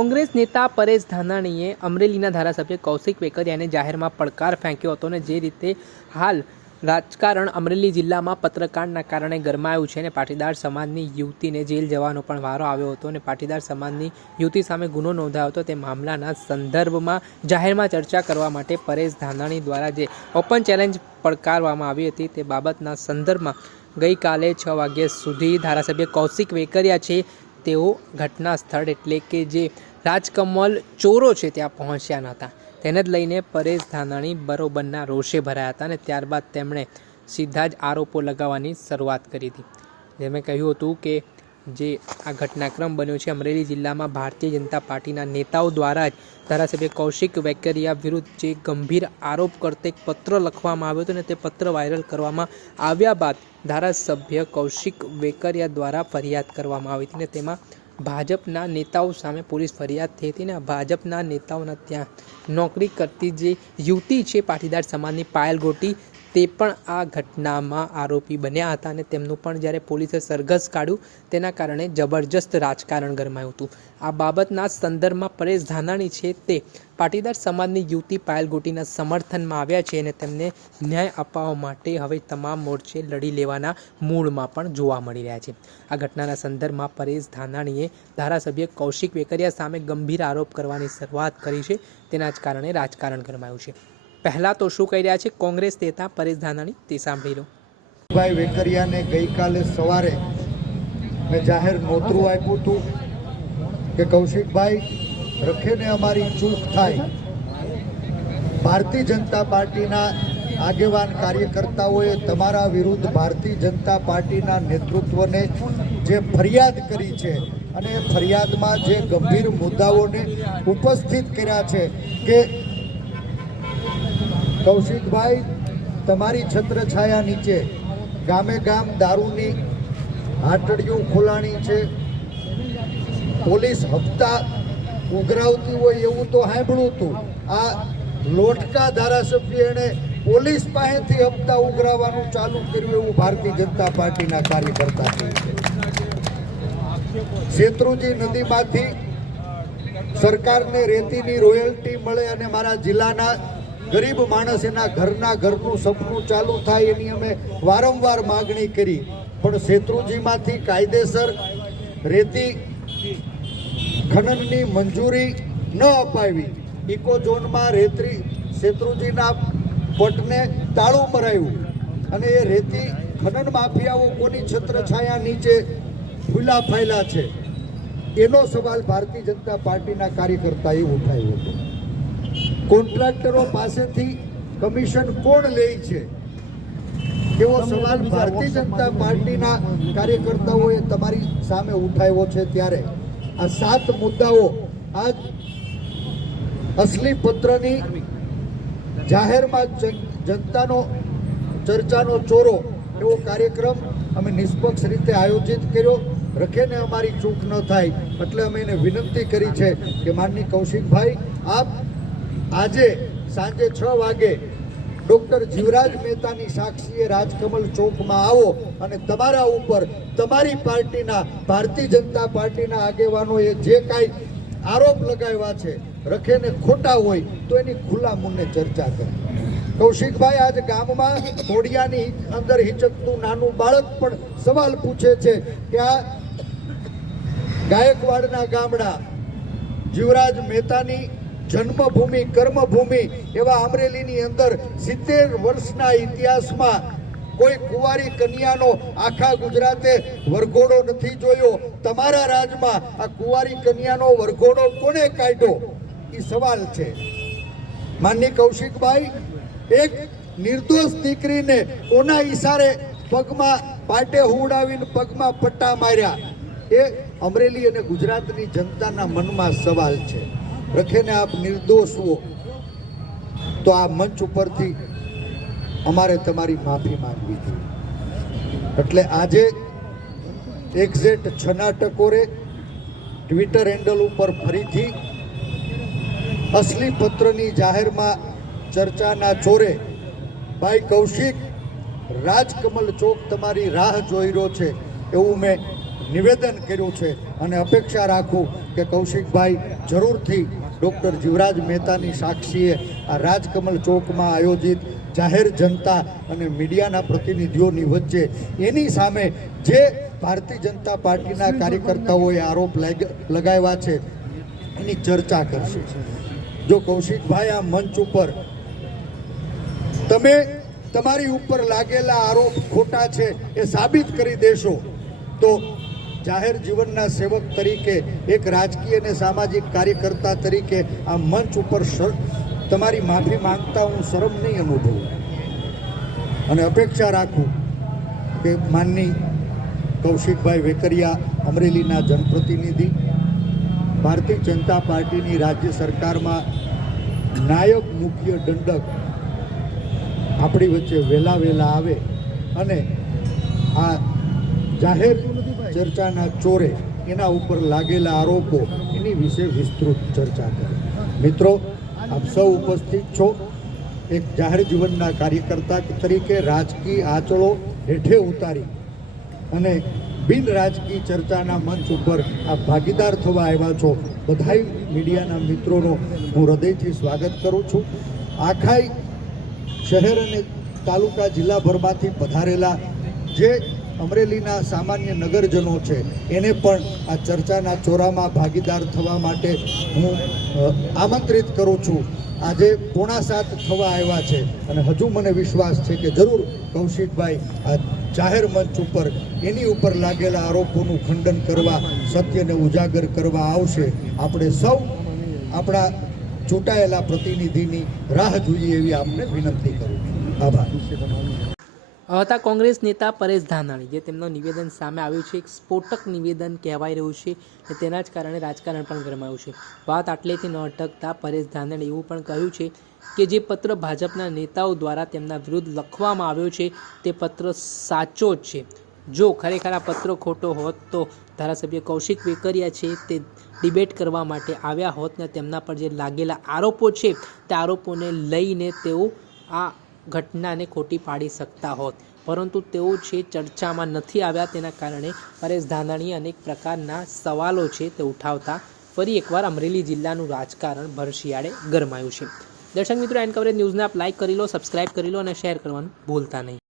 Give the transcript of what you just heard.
કોંગ્રેસ નેતા પરેશ ધાનાણીએ અમરેલીના ધારાસભ્ય કૌશિક વેકરિયાને જાહેરમાં પડકાર ફેંક્યો હતો અને જે રીતે હાલ રાજકારણ અમરેલી જિલ્લામાં પત્રકાંડના કારણે ગરમાયું છે અને પાટીદાર સમાજની યુવતીને જેલ જવાનો પણ વારો આવ્યો હતો અને પાટીદાર સમાજની યુવતી સામે ગુનો નોંધાયો હતો તે મામલાના સંદર્ભમાં જાહેરમાં ચર્ચા કરવા માટે પરેશ ધાનાણી દ્વારા જે ઓપન ચેલેન્જ પડકારવામાં આવી હતી તે બાબતના સંદર્ભમાં ગઈકાલે 6 વાગ્યા સુધી ધારાસભ્ય કૌશિક વેકરિયા છે તેઓ ઘટના સ્થળ એટલે કે જે રાજકમલ ચોરો છે ત્યાં પહોંચ્યા નહોતા, તેને જ લઈને પરેશ ધાનાણી બરોબરના રોષે ભરાયા હતા અને ત્યારબાદ તેમણે સીધા જ આરોપો લગાવવાની શરૂઆત કરી હતી. જે મેં કહ્યું હતું કે જે આ ઘટનાક્રમ બન્યો છે અમરેલી જિલ્લામાં ભારતીય જનતા પાર્ટીના નેતાઓ દ્વારા જ ધારાસભ્ય કૌશિક વેકરિયા વિરુદ્ધ જે ગંભીર આરોપ કરતો એક પત્ર લખવામાં આવ્યો હતો અને તે પત્ર વાયરલ કરવામાં આવ્યા બાદ ધારાસભ્ય કૌશિક વેકરિયા દ્વારા ફરિયાદ કરવામાં આવી હતી અને તેમાં ભાજપના નેતાઓ સામે પોલીસ ફરિયાદ થઈ હતી અને ભાજપના નેતાઓના ત્યાં નોકરી કરતી જે યુવતી છે પાટીદાર સમાજની પાયલ ગોટી તે પણ આ ઘટનામાં આરોપી બન્યા હતા અને તેમનું પણ જ્યારે પોલીસે સરઘસ કાઢ્યું તેના કારણે જબરજસ્ત રાજકારણ ગરમાયું હતું. આ બાબતના સંદર્ભમાં પરેશ ધાનાણી છે તે પાટીદાર સમાજની યુવતી પાયલ ગોટીના સમર્થનમાં આવ્યા છે અને તેમને ન્યાય અપાવવા માટે હવે તમામ મોરચે લડી લેવાના મૂડમાં પણ જોવા મળી રહ્યા છે. આ ઘટનાના સંદર્ભમાં પરેશ ધાનાણીએ ધારાસભ્ય કૌશિક વેકરિયા સામે ગંભીર આરોપ કરવાની શરૂઆત કરી છે, તેના જ કારણે રાજકારણ ગરમાયું છે. પહેલાં તો શું કહી રહ્યા છે કોંગ્રેસ નેતા પરેશ ધાનાણી તે સાંભળી લો. ભાઈ વેકરિયાને ગઈકાલે સવારે મેં જાહેર નોતરું આપ્યું હતું કે કૌશિકભાઈ રખેને અમારી ચૂક થાય. ભારતીય જનતા પાર્ટીના આગેવાન કાર્યકર્તાઓએ તમારા વિરુદ્ધ ભારતીય જનતા પાર્ટીના નેતૃત્વને જે ફરિયાદ કરી છે અને એ ફરિયાદમાં જે ગંભીર મુદ્દાઓને ઉપસ્થિત કર્યા છે કે કૌશિકભાઈ તમારી છત્રછાયા નીચે ગામે ગામ દારૂની હાટડીઓ ખોલાણી છે, પોલીસ હપ્તા ઉઘરાવતી હોય એવું તો સાંભળ્યું હતું. આ લોટકા ધારાસભ્ય એણે પોલીસ પાસેથી હપ્તા ઉઘરાવવાનું ચાલુ કર્યું એવું ભારતીય જનતા પાર્ટીના કાર્યકર્તા છે. શેત્રુંજી નદીમાંથી સરકારને રેતીની રોયલ્ટી મળે અને મારા જિલ્લાના ગરીબ માણસ એના ઘરનું સપનું ચાલુ થાય એની અમે વારંવાર માગણી કરી, પણ શેત્રુંજીમાંથી કાયદેસર રેતી ખનનની મંજૂરી ન અપાવી. ઇકો ઝોનમાં શેત્રુંજીના પટને તાળું મરાયું અને એ રેતી ખનન માફિયાઓ કોની છત્રછાયા નીચે ખુલ્લા ફાયલા છે એનો સવાલ ભારતીય જનતા પાર્ટીના કાર્યકર્તાએ ઉઠાવ્યો હતો. કોન્ટ્રાક્ટરો પાસેથી કમિશન કોણ લે છે એવો સવાલ ભારતીય જનતા પાર્ટીના કાર્યકર્તાઓએ તમારી સામે ઉઠાવ્યો છે. ત્યારે આ 7 મુદ્દાઓ આજ અસલી પત્રની જાહેરમાં જનતાનો ચર્ચાનો ચોરો એવો કાર્યક્રમ અમે નિષ્પક્ષ રીતે આયોજિત કર્યો. રખેને અમારી ચૂક ન થાય એટલે અમે એને વિનંતી કરી છે કે માનની કૌશિકભાઈ આપ આજે સાંજે 6 વાગે ડૉક્ટર જીવરાજ મહેતાની સાક્ષીએ રાજકમલ ચોકમાં આવો અને તમારા ઉપર તમારી પાર્ટીના ભારતીય જનતા પાર્ટીના આગેવાનોએ જે કાંઈ આરોપ લગાવ્યા છે રખેને ખોટા હોય તો એની ખુલ્લા મુન્ને ચર્ચા કરે. કૌશિકભાઈ આજ ગામમાં ઘોડિયાની અંદર હિચકતું નાનું બાળક પણ સવાલ પૂછે છે કે આ ગાયકવાડના ગામડા જીવરાજ મહેતાની જન્મભૂમિ કર્મભૂમિ એવા અમરેલીની અંદર 70 વર્ષના ઇતિહાસમાં કોઈ કુંવારી કન્યાનો આખા ગુજરાતે વરઘોડો નથી જોયો. તમારા રાજમાં આ કુંવારી કન્યાનો વરઘોડો કોને કાઢ્યો એ સવાલ છે. માનની કૌશિકભાઈ એક નિર્દોષ દીકરીને કોના ઈશારે પગમાં પાટે હુવડાવીને પગમાં પટ્ટા માર્યા એ અમરેલી અને ગુજરાતની જનતાના મનમાં સવાલ છે. રખેને આપ નિર્દોષ હો તો આ મંચ ઉપરથી અમારે તમારી માફી માંગવી જોઈએ. એટલે આજે એક્ઝેક્ટ 6ના ટકોરે ટ્વિટર હેન્ડલ ઉપર ફરીથી અસલી પત્રની જાહેરમાં ચર્ચાના ચોરે ભાઈ કૌશિક રાજકમલ ચોક તમારી રાહ જોઈ રહ્યો છે એવું મેં નિવેદન કર્યું છે અને અપેક્ષા રાખું કે કૌશિકભાઈ જરૂરથી ડૉક્ટર જીવરાજ મહેતાની સાક્ષીએ આ રાજકમલ ચોકમાં આયોજિત જાહેર જનતા અને મીડિયાના પ્રતિનિધિઓની વચ્ચે એની સામે જે ભારતીય જનતા પાર્ટીના કાર્યકર્તાઓએ આરોપ લગાવ્યા છે એની ચર્ચા કરશે. જો કૌશિકભાઈ આ મંચ ઉપર તમે તમારી ઉપર લાગેલા આરોપ ખોટા છે એ સાબિત કરી દેશો તો જાહેર જીવનના સેવક તરીકે, એક રાજકીય અને સામાજિક કાર્યકર્તા તરીકે આ મંચ ઉપર તમારી માફી માંગતા હું શરમ નહીં અનુભવું અને અપેક્ષા રાખું કે માનની કૌશિકભાઈ વેકરિયા, અમરેલીના જનપ્રતિનિધિ, ભારતીય જનતા પાર્ટીની રાજ્ય સરકારમાં નાયબ મુખ્ય દંડક આપણી વચ્ચે વહેલા આવે અને આ જાહેર ચર્ચાના ચોરે એના ઉપર લાગેલા આરોપો એની વિશે વિસ્તૃત ચર્ચા કરે. મિત્રો, આપ સૌ ઉપસ્થિત છો. એક જાહેર જીવનના કાર્યકર્તા તરીકે રાજકીય આંચળો હેઠે ઉતારી અને બિન રાજકીય ચર્ચાના મંચ ઉપર આ ભાગીદાર થવા આવ્યા છો. બધાય મીડિયાના મિત્રોનો હું હૃદયથી સ્વાગત કરું છું. આખાય શહેર અને તાલુકા જિલ્લાભરમાંથી પધારેલા જે અમરેલીના સામાન્ય નગરજનો છે એને પણ આ ચર્ચાના ચોરામાં ભાગીદાર થવા માટે હું આમંત્રિત કરું છું. આજે 6:45 થવા આવ્યા છે અને હજુ મને વિશ્વાસ છે કે જરૂર કૌશિકભાઈ આ જાહેર મંચ ઉપર એની ઉપર લાગેલા આરોપોનું ખંડન કરવા, સત્યને ઉજાગર કરવા આવશે. આપણે સૌ આપણા ચૂંટાયેલા પ્રતિનિધિની રાહ જોઈએ એવી આપને વિનંતી કરું છું. આભાર. હતા કોંગ્રેસ નેતા પરેશ ધાનાણી, જે તેમનું નિવેદન સામે આવ્યું છે. એક સ્ફોટક નિવેદન કહેવાય રહ્યું છે અને તેના જ કારણે રાજકારણ પણ ગરમાયું છે. વાત આટલેથી ન અટકતા પરેશ ધાનાણી એવું પણ કહ્યું છે કે જે પત્ર ભાજપના નેતાઓ દ્વારા તેમના વિરુદ્ધ લખવામાં આવ્યો છે તે પત્ર સાચો જ છે. જો ખરેખર આ પત્ર ખોટો હોત તો ધારાસભ્ય કૌશિક વેકરિયા છે તે ડિબેટ કરવા માટે આવ્યા હોત ને તેમના પર જે લાગેલા આરોપો છે તે આરોપોને લઈને તેઓ આ ઘટનાને ખોટી પાડી શકતા હોત, પરંતુ તેઓ છે ચર્ચામાં નથી આવ્યા. તેના કારણે પરેશ ધાનાણીએ અનેક પ્રકારના સવાલો છે તે ઉઠાવતા ફરી એકવાર અમરેલી જિલ્લાનું રાજકારણ ભર શિયાળે ગરમાયું છે. દર્શક મિત્રો, એન કવરેજ ન્યૂઝને આપ લાઇક કરી લો, સબસ્ક્રાઇબ કરી લો અને શેર કરવાનું ભૂલતા નહીં.